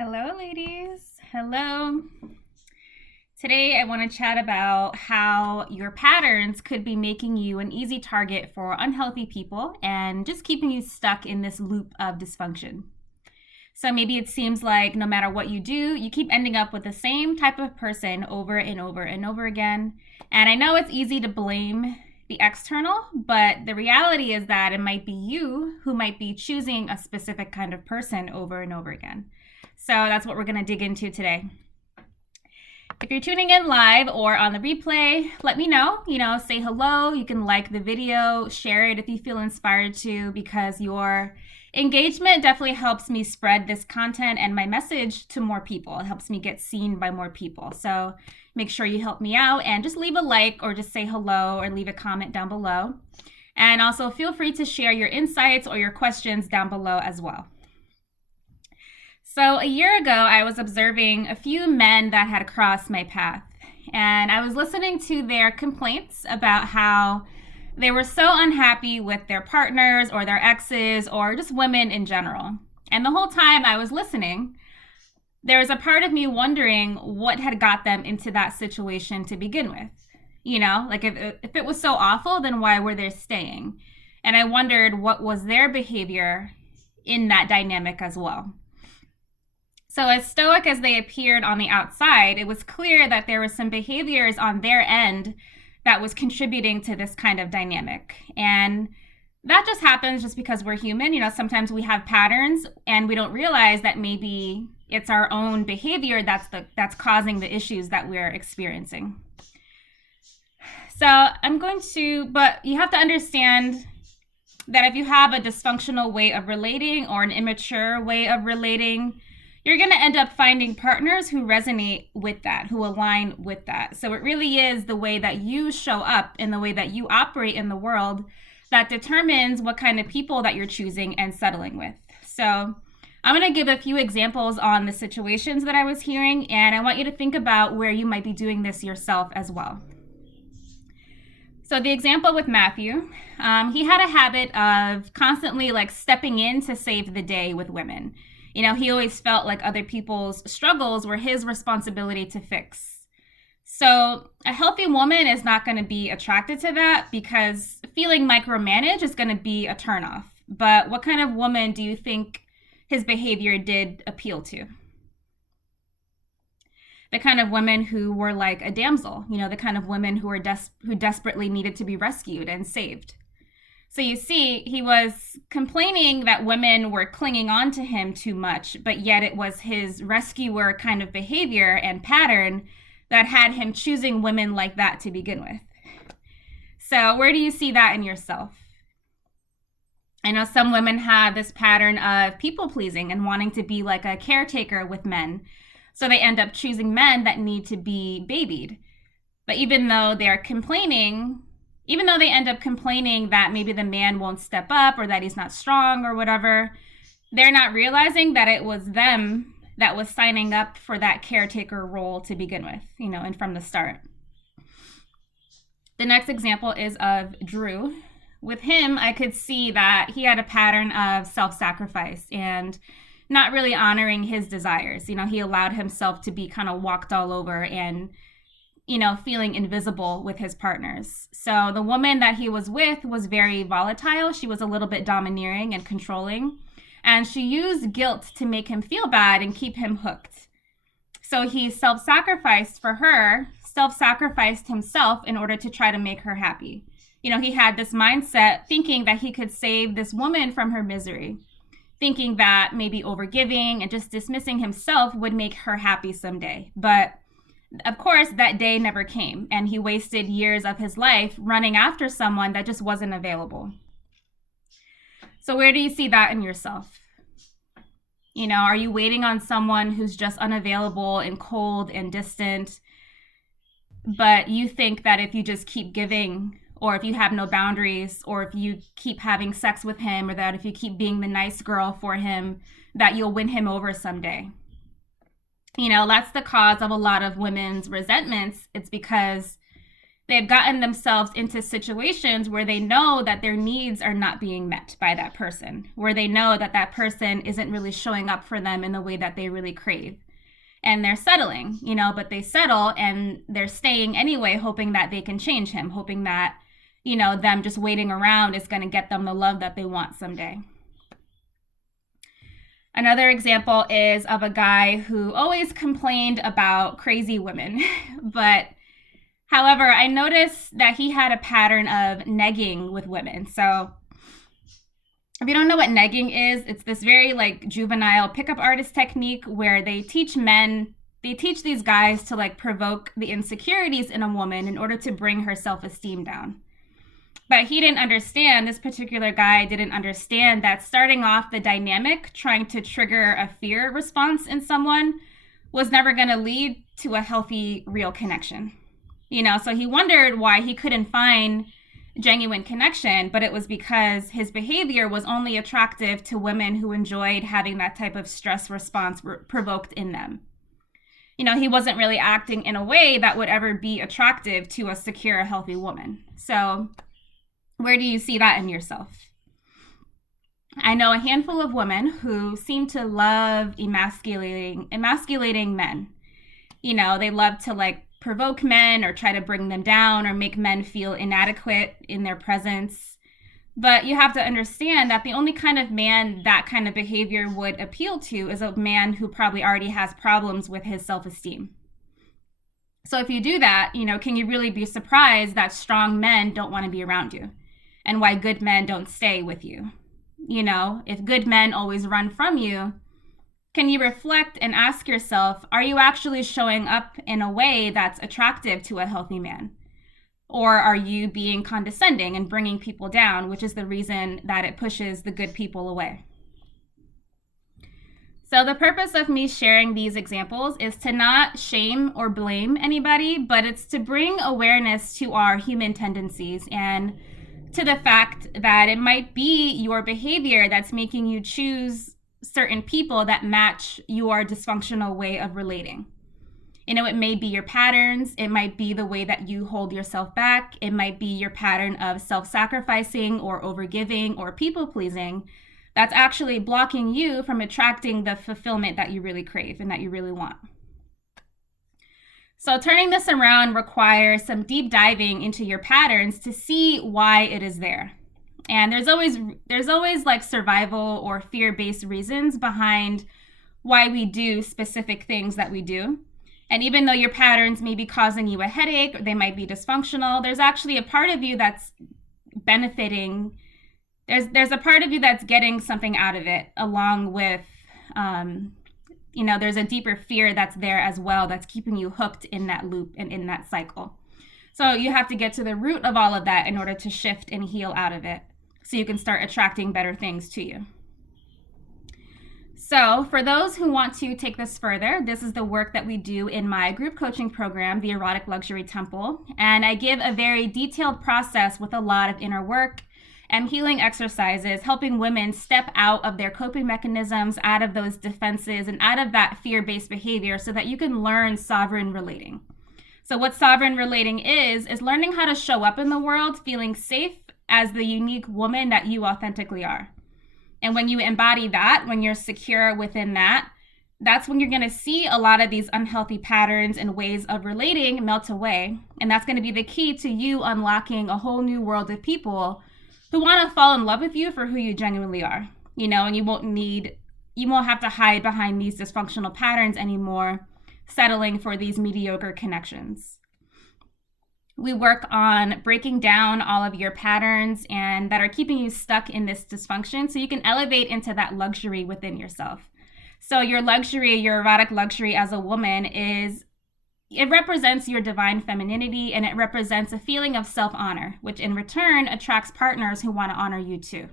Hello, ladies. Hello. Today, I want to chat about how your patterns could be making you an easy target for unhealthy people and just keeping you stuck in this loop of dysfunction. So maybe it seems like no matter what you do, you keep ending up with the same type of person over and over and over again. And I know it's easy to blame the external, but the reality is that it might be you who might be choosing a specific kind of person over and over again. So that's what we're going to dig into today. If you're tuning in live or on the replay, let me know. Say hello. You can like the video, share it if you feel inspired to, because your engagement definitely helps me spread this content and my message to more people. It helps me get seen by more people. So make sure you help me out and just leave a like or just say hello or leave a comment down below. And also feel free to share your insights or your questions down below as well. So a year ago, I was observing a few men that had crossed my path, and I was listening to their complaints about how they were so unhappy with their partners or their exes or just women in general. And the whole time I was listening, there was a part of me wondering what had got them into that situation to begin with. Like if it was so awful, then why were they staying? And I wondered what was their behavior in that dynamic as well. So as stoic as they appeared on the outside, it was clear that there were some behaviors on their end that was contributing to this kind of dynamic. And that just happens just because we're human. Sometimes we have patterns and we don't realize that maybe it's our own behavior that's causing the issues that we're experiencing. But you have to understand that if you have a dysfunctional way of relating or an immature way of relating, you're going to end up finding partners who resonate with that, who align with that. So it really is the way that you show up and the way that you operate in the world that determines what kind of people that you're choosing and settling with. So I'm going to give a few examples on the situations that I was hearing, and I want you to think about where you might be doing this yourself as well. So the example with Matthew, he had a habit of constantly stepping in to save the day with women. He always felt like other people's struggles were his responsibility to fix. So a healthy woman is not going to be attracted to that because feeling micromanaged is going to be a turnoff. But what kind of woman do you think his behavior did appeal to? The kind of women who were like a damsel, the kind of women who desperately needed to be rescued and saved. So you see, he was complaining that women were clinging on to him too much, but yet it was his rescuer kind of behavior and pattern that had him choosing women like that to begin with. So where do you see that in yourself? I know some women have this pattern of people pleasing and wanting to be like a caretaker with men. So they end up choosing men that need to be babied. But even though they end up complaining that maybe the man won't step up or that he's not strong or whatever, they're not realizing that it was them that was signing up for that caretaker role to begin with, and from the start. The next example is of Drew. With him, I could see that he had a pattern of self-sacrifice and not really honoring his desires. He allowed himself to be kind of walked all over and feeling invisible with his partners. So the woman that he was with was very volatile. She was a little bit domineering and controlling. And she used guilt to make him feel bad and keep him hooked. So he self-sacrificed himself in order to try to make her happy. He had this mindset thinking that he could save this woman from her misery, thinking that maybe overgiving and just dismissing himself would make her happy someday. But of course, that day never came, and he wasted years of his life running after someone that just wasn't available. So where do you see that in yourself? Are you waiting on someone who's just unavailable and cold and distant, but you think that if you just keep giving, or if you have no boundaries, or if you keep having sex with him, or that if you keep being the nice girl for him, that you'll win him over someday? That's the cause of a lot of women's resentments. It's because they've gotten themselves into situations where they know that their needs are not being met by that person, where they know that that person isn't really showing up for them in the way that they really crave. And they're settling, but they settle and they're staying anyway, hoping that they can change him, hoping that, them just waiting around is going to get them the love that they want someday. Another example is of a guy who always complained about crazy women. But however, I noticed that he had a pattern of negging with women. So if you don't know what negging is, it's this very juvenile pickup artist technique where they teach these guys to provoke the insecurities in a woman in order to bring her self-esteem down. But this particular guy didn't understand that starting off the dynamic, trying to trigger a fear response in someone, was never going to lead to a healthy, real connection. So he wondered why he couldn't find genuine connection, but it was because his behavior was only attractive to women who enjoyed having that type of stress response provoked in them. He wasn't really acting in a way that would ever be attractive to a secure, healthy woman. So where do you see that in yourself? I know a handful of women who seem to love emasculating men. They love to provoke men or try to bring them down or make men feel inadequate in their presence. But you have to understand that the only kind of man that kind of behavior would appeal to is a man who probably already has problems with his self-esteem. So if you do that, can you really be surprised that strong men don't want to be around you and why good men don't stay with you? If good men always run from you, can you reflect and ask yourself, are you actually showing up in a way that's attractive to a healthy man? Or are you being condescending and bringing people down, which is the reason that it pushes the good people away? So the purpose of me sharing these examples is to not shame or blame anybody, but it's to bring awareness to our human tendencies and to the fact that it might be your behavior that's making you choose certain people that match your dysfunctional way of relating. It may be your patterns. It might be the way that you hold yourself back. It might be your pattern of self-sacrificing or overgiving or people-pleasing that's actually blocking you from attracting the fulfillment that you really crave and that you really want. So turning this around requires some deep diving into your patterns to see why it is there. And there's always survival or fear-based reasons behind why we do specific things that we do. And even though your patterns may be causing you a headache or they might be dysfunctional, there's actually a part of you that's benefiting. There's a part of you that's getting something out of it, along with, there's a deeper fear that's there as well that's keeping you hooked in that loop and in that cycle. So you have to get to the root of all of that in order to shift and heal out of it so you can start attracting better things to you. So for those who want to take this further, this is the work that we do in my group coaching program, the Erotic Luxury Temple. And I give a very detailed process with a lot of inner work and healing exercises, helping women step out of their coping mechanisms, out of those defenses, and out of that fear-based behavior so that you can learn sovereign relating. So what sovereign relating is learning how to show up in the world feeling safe as the unique woman that you authentically are. And when you embody that, when you're secure within that, that's when you're going to see a lot of these unhealthy patterns and ways of relating melt away. And that's going to be the key to you unlocking a whole new world of people who want to fall in love with you for who you genuinely are. And you won't have to hide behind these dysfunctional patterns anymore, settling for these mediocre connections. We work on breaking down all of your patterns and that are keeping you stuck in this dysfunction so you can elevate into that luxury within yourself. So your luxury, your erotic luxury as a woman it represents your divine femininity, and it represents a feeling of self-honor, which in return attracts partners who want to honor you too.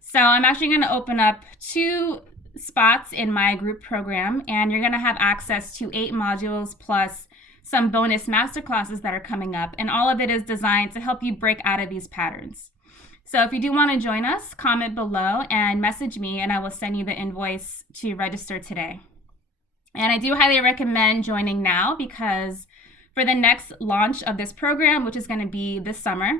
So I'm actually going to open up 2 spots in my group program, and you're going to have access to 8 modules plus some bonus masterclasses that are coming up, and all of it is designed to help you break out of these patterns. So if you do want to join us, comment below and message me, and I will send you the invoice to register today. And I do highly recommend joining now because For the next launch of this program, which is going to be this summer,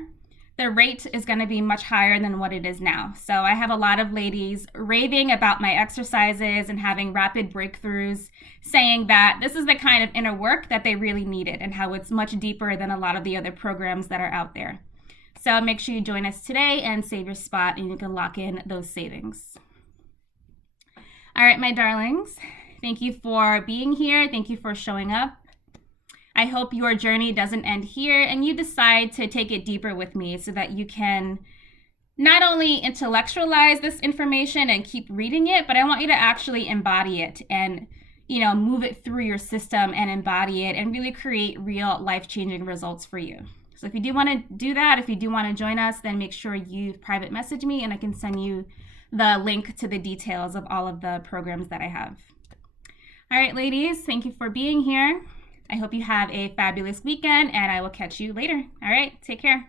the rate is going to be much higher than what it is now. So I have a lot of ladies raving about my exercises and having rapid breakthroughs, saying that this is the kind of inner work that they really needed and how it's much deeper than a lot of the other programs that are out there. So make sure you join us today and save your spot, and you can lock in those savings. All right, my darlings, thank you for being here. Thank you for showing up. I hope your journey doesn't end here and you decide to take it deeper with me so that you can not only intellectualize this information and keep reading it, but I want you to actually embody it and, move it through your system and embody it and really create real life-changing results for you. So if you do want to do that, if you do want to join us, then make sure you private message me and I can send you the link to the details of all of the programs that I have. All right, ladies, thank you for being here. I hope you have a fabulous weekend, and I will catch you later. All right, take care.